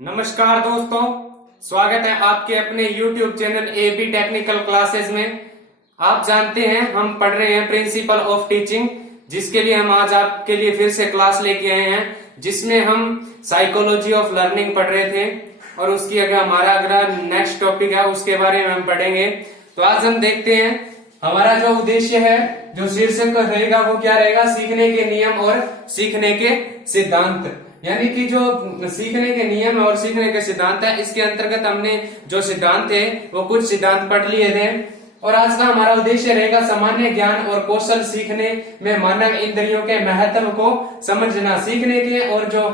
नमस्कार दोस्तों, स्वागत है आपके अपने YouTube channel AB technical classes में। आप जानते हैं हम पढ़ रहे हैं प्रिंसिपल ऑफ टीचिंग, जिसके लिए हम आज आपके लिए फिर से क्लास लेके आए हैं, जिसमें हम साइकोलॉजी ऑफ लर्निंग पढ़ रहे थे और उसकी अगर हमारा अगला नेक्स्ट टॉपिक है उसके बारे में हम पढ़ेंगे। तो आज हम देखते हैं हमारा जो उद्देश्य है, जो शीर्षक रहेगा वो क्या रहेगा, सीखने के नियम और सीखने के सिद्धांत। यानी कि जो सीखने के नियम और सीखने के सिद्धांत है, इसके अंतर्गत हमने जो सिद्धांत है वो कुछ सिद्धांत पढ़ लिए थे। और आज का हमारा उद्देश्य रहेगा सामान्य ज्ञान और कौशल सीखने में मानव इंद्रियों के महत्व को समझना। सीखने के और जो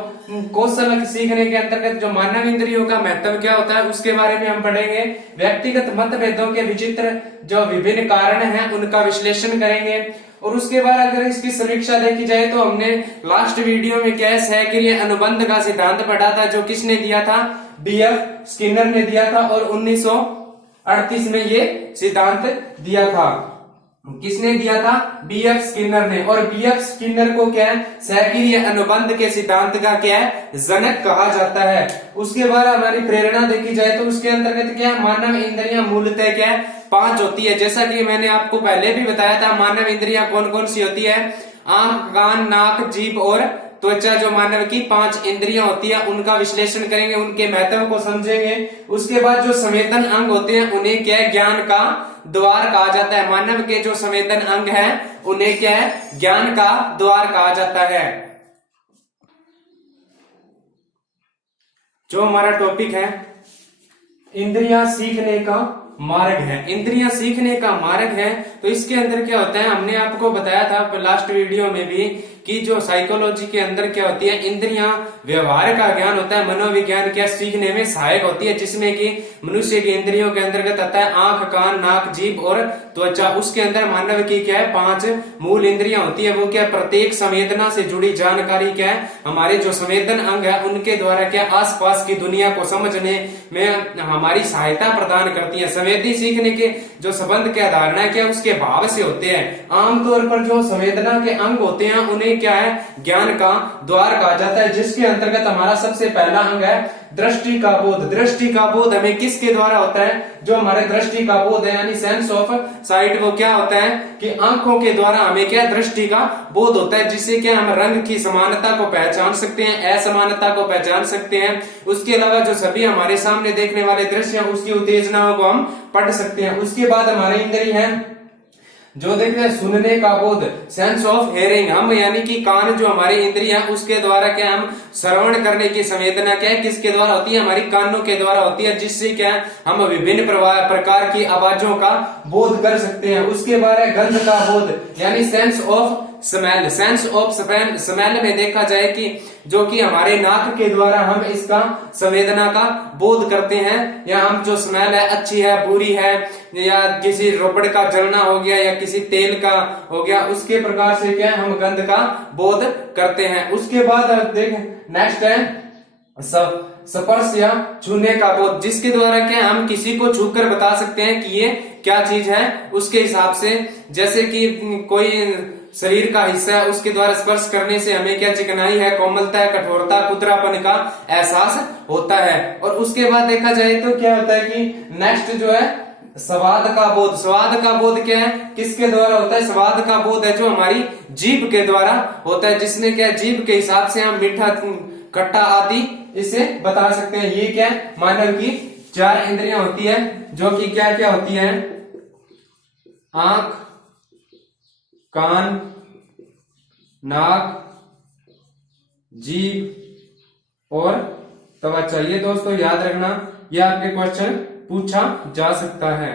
कौशल सीखने के अंतर्गत जो मानव इंद्रियों का महत्व क्या होता है उसके बारे में हम पढ़ेंगे। व्यक्तिगत मतभेदों के विचित्र जो विभिन्न कारण हैं उनका विश्लेषण करेंगे। और उसके बाद अगर इसकी समीक्षा देखी जाए तो हमने लास्ट वीडियो में क्या है, सहक्रिय अनुबंध का सिद्धांत पढ़ा था, जो किसने दिया था, BF स्किनर ने दिया था। और 1938 में ये सिद्धांत दिया था। किसने दिया था, BF स्किनर ने। और BF स्किनर को क्या है, सहक्रिय अनुबंध के सिद्धांत का क्या है, जनक कहा जाता है। उसके बाद हमारी प्रेरणा देखी जाए तो उसके अंतर्गत क्या है, मानव इंद्रियां मूलतः क्या है, 5 होती है। जैसा कि मैंने आपको पहले भी बताया था, मानव इंद्रियां कौन कौन सी होती है, आंख, कान, नाक, जीभ और त्वचा। जो मानव की 5 इंद्रियां होती है उनका विश्लेषण करेंगे, उनके महत्व को समझेंगे। उसके बाद जो संवेदन अंग होते हैं उन्हें क्या है, ज्ञान का द्वार कहा जाता है। मानव के जो संवेदन अंग हैं उन्हें क्या है, ज्ञान का द्वार कहा जाता है। जो हमारा टॉपिक है, इंद्रियां सीखने का मार्ग है। इंद्रियां सीखने का मार्ग है, तो इसके अंदर क्या होता है, हमने आपको बताया था लास्ट वीडियो में भी कि जो साइकोलॉजी के अंदर क्या होती है, इंद्रियां व्यवहार का ज्ञान होता है, मनोविज्ञान क्या सीखने में सहायक होती है, जिसमें कि मनुष्य की इंद्रियों के अंतर्गत आता है आंख, कान, नाक, जीभ और त्वचा। उसके अंदर मानव की क्या है, 5 मूल इंद्रियां होती है। वो क्या, प्रत्येक संवेदना से जुड़ी जानकारी क्या है, हमारे जो संवेदन अंग है उनके द्वारा क्या आसपास की दुनिया को समझने में हमारी सहायता प्रदान करती है। संवेदी सीखने के जो संबंध की धारणा क्या, उसके भाव से होते हैं। आमतौर पर जो संवेदना के अंग होते हैं उन्हें क्या है, ज्ञान का द्वार कहा जाता है, जिसके अंतर्गत हमारा सबसे पहला अंग है दृष्टि का बोध। दृष्टि का बोध हमें किसके द्वारा होता है, जो हमारे दृष्टि का बोध है यानी सेंस ऑफ साइट, वो क्या होता है कि आंखों के द्वारा हमें क्या दृष्टि का बोध होता है, जिससे क्या हम रंग की समानता को पहचान सकते हैं, असमानता को पहचान सकते हैं। उसके अलावा जो सभी हमारे सामने देखने वाले दृश्य हैं उसकी उत्तेजनाओं को हम पढ़ सकते हैं। उसके बाद हमारे इंद्रिय है जो देखते हैं सुनने का बोध, सेंस ऑफ हेयरिंग। हम यानी कि कान जो हमारी इंद्रियां उसके द्वारा क्या हम श्रवण करने की संवेदना क्या है, किसके द्वारा होती है, हमारी कानों के द्वारा होती है, जिससे क्या है हम विभिन्न प्रकार की आवाजों का बोध कर सकते हैं। उसके बाद है गंध का बोध यानी sense of smell. Sense of smell में देखा जाए कि जो कि हमारे नाक के द्वारा हम इसका संवेदना का बोध करते हैं, या हम जो स्मेल है अच्छी है, बुरी है, या किसी रबड़ का जलना हो गया या किसी तेल का हो गया, उसके प्रकार से क्या हम गंध का बोध करते हैं। उसके बाद देख नेक्स्ट है स्पर्श या छूने का बोध, जिसके द्वारा क्या हम किसी को छूकर बता सकते हैं कि ये क्या चीज है, उसके हिसाब से। जैसे कि कोई शरीर का हिस्सा है उसके द्वारा स्पर्श करने से हमें क्या चिकनाई है, कोमलता है, कठोरता, खुरदरापन का एहसास होता है। और उसके बाद देखा जाए तो क्या होता है कि नेक्स्ट जो है स्वाद का बोध। स्वाद का बोध क्या है, किसके द्वारा होता है, स्वाद का बोध है जो हमारी जीभ के द्वारा होता है, जिसमें क्या जीभ के हिसाब से हम मीठा, खट्टा आदि इसे बता सकते हैं। ये क्या मानव की 4 इंद्रियां होती है, जो कि क्या क्या होती है, आंख, कान, नाक, जीभ और त्वचा। ये दोस्तों याद रखना, ये आपके क्वेश्चन पूछा जा सकता है।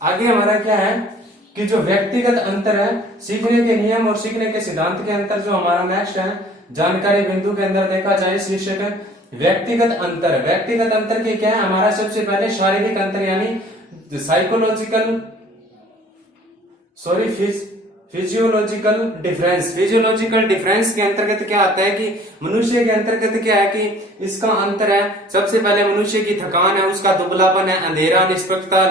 आगे हमारा क्या है कि जो व्यक्तिगत अंतर है, सीखने के नियम और सीखने के सिद्धांत के अंतर, जो हमारा नेक्स्ट है जानकारी बिंदु के अंदर देखा जाए शीर्षक है व्यक्तिगत अंतर। व्यक्तिगत अंतर के क्या है, हमारा सबसे पहले शारीरिक अंतर यानी psychological physiological difference. Physiological difference के अंतर्गत क्या आता है कि मनुष्य के अंतर्गत क्या है कि इसका अंतर है, सबसे पहले मनुष्य की थकान है, उसका दुबलापन है, अंधेरा, निष्पक्षता,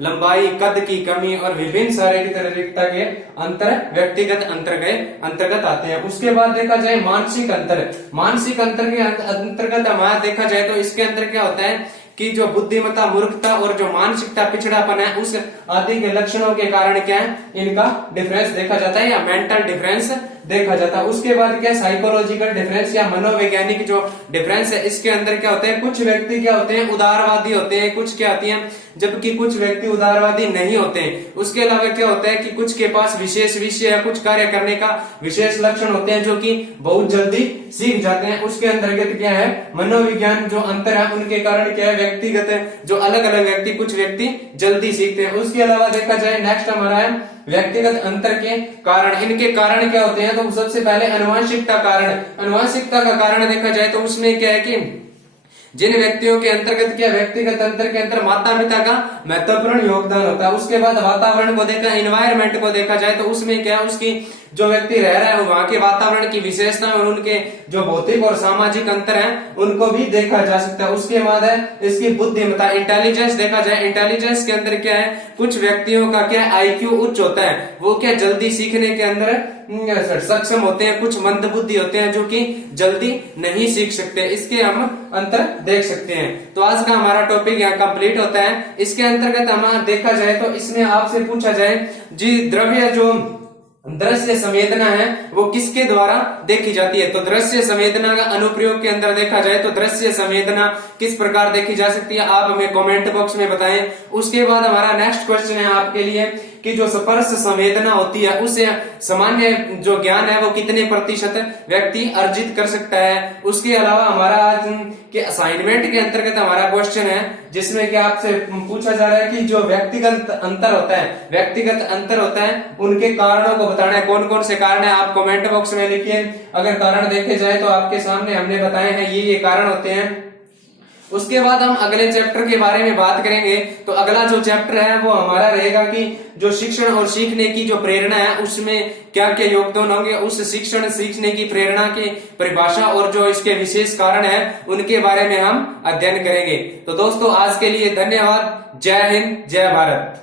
लंबाई, कद की कमी और विभिन्न शारीरिकता के अंतर व्यक्तिगत अंतर के अंतर्गत आते हैं। उसके बाद देखा जाए मानसिक अंतर। मानसिक अंतर के अंतर्गत हमारा देखा जाए तो इसके अंदर क्या होता है कि जो बुद्धिमत्ता, मूर्खता और जो मानसिकता, पिछड़ापन है, उस आदि के लक्षणों के कारण क्या है इनका डिफरेंस देखा जाता है या मेंटल डिफरेंस देखा जाता है। उसके बाद क्या साइकोलॉजिकल डिफरेंस या मनोवैज्ञानिक जो डिफरेंस है, इसके अंदर क्या होते हैं, कुछ व्यक्ति क्या होते हैं उदारवादी होते हैं, कुछ क्या होती हैं जबकि कुछ व्यक्ति उदारवादी नहीं होते हैं। उसके अलावा क्या होता है कि कुछ के पास विशेष विषय या कुछ कार्य करने का विशेष लक्षण होते हैं जो कि बहुत जल्दी सीख जाते हैं। उसके अंतर्गत क्या है मनोविज्ञान जो अंतर है उनके कारण क्या है व्यक्तिगत जो अलग अलग व्यक्ति, कुछ व्यक्ति जल्दी सीखते हैं। उसके अलावा देखा जाए नेक्स्ट हमारा है व्यक्तिगत अंतर के कारण। इनके कारण क्या होते हैं तो सबसे पहले अनुवांशिकता कारण। अनुवांशिकता का कारण देखा जाए तो उसमें क्या है कि जिन व्यक्तियों के अंतर्गत क्या व्यक्तिगत अंतर के अंतर माता पिता का महत्वपूर्ण योगदान होता है। उसके बाद वातावरण को देखा, एनवायरमेंट को देखा जाए तो उसमें क्या उसकी जो व्यक्ति रह रहा है वहां के वातावरण की विशेषता और उनके जो भौतिक और सामाजिक अंतर हैं उनको भी देखा जा सकता है। उसके बाद है इसकी बुद्धिमत्ता, इंटेलिजेंस देखा जाए। इंटेलिजेंस के अंदर क्या है कुछ व्यक्तियों का क्या आईक्यू उच्च होता है, वो क्या जल्दी सीखने के अंदर सक्षम होते हैं, कुछ मंद बुद्धि होते हैं जो कि जल्दी नहीं सीख सकते। इसके हम अंतर देख सकते हैं। तो आज का हमारा टॉपिक यहाँ कंप्लीट होता है। इसके अंतर्गत हमारा देखा जाए तो इसमें आपसे पूछा जाए जी द्रव्य जो दृश्य संवेदना है वो किसके द्वारा देखी जाती है। तो दृश्य संवेदना का अनुप्रयोग के अंदर देखा जाए तो दृश्य संवेदना किस प्रकार देखी जा सकती है आप हमें कमेंट बॉक्स में बताएं। उसके बाद हमारा नेक्स्ट क्वेश्चन है आपके लिए कि जो स्पर्श संवेदना होती है उससे सामान्य जो ज्ञान है वो कितने प्रतिशत व्यक्ति अर्जित कर सकता है। उसके अलावा हमारा आज के असाइनमेंट के अंतर्गत हमारा क्वेश्चन है जिसमें कि आपसे पूछा जा रहा है कि जो व्यक्तिगत अंतर होता है उनके कारणों को बताना है। कौन कौन से कारण है आप कमेंट बॉक्स में लिखिए। अगर कारण देखे जाए तो आपके सामने हमने बताए हैं ये कारण होते हैं। उसके बाद हम अगले चैप्टर के बारे में बात करेंगे। तो अगला जो चैप्टर है वो हमारा रहेगा कि जो शिक्षण और सीखने की जो प्रेरणा है उसमें क्या क्या योगदान होंगे, उस शिक्षण सीखने की प्रेरणा की परिभाषा और जो इसके विशेष कारण है उनके बारे में हम अध्ययन करेंगे। तो दोस्तों आज के लिए धन्यवाद। जय हिंद, जय भारत।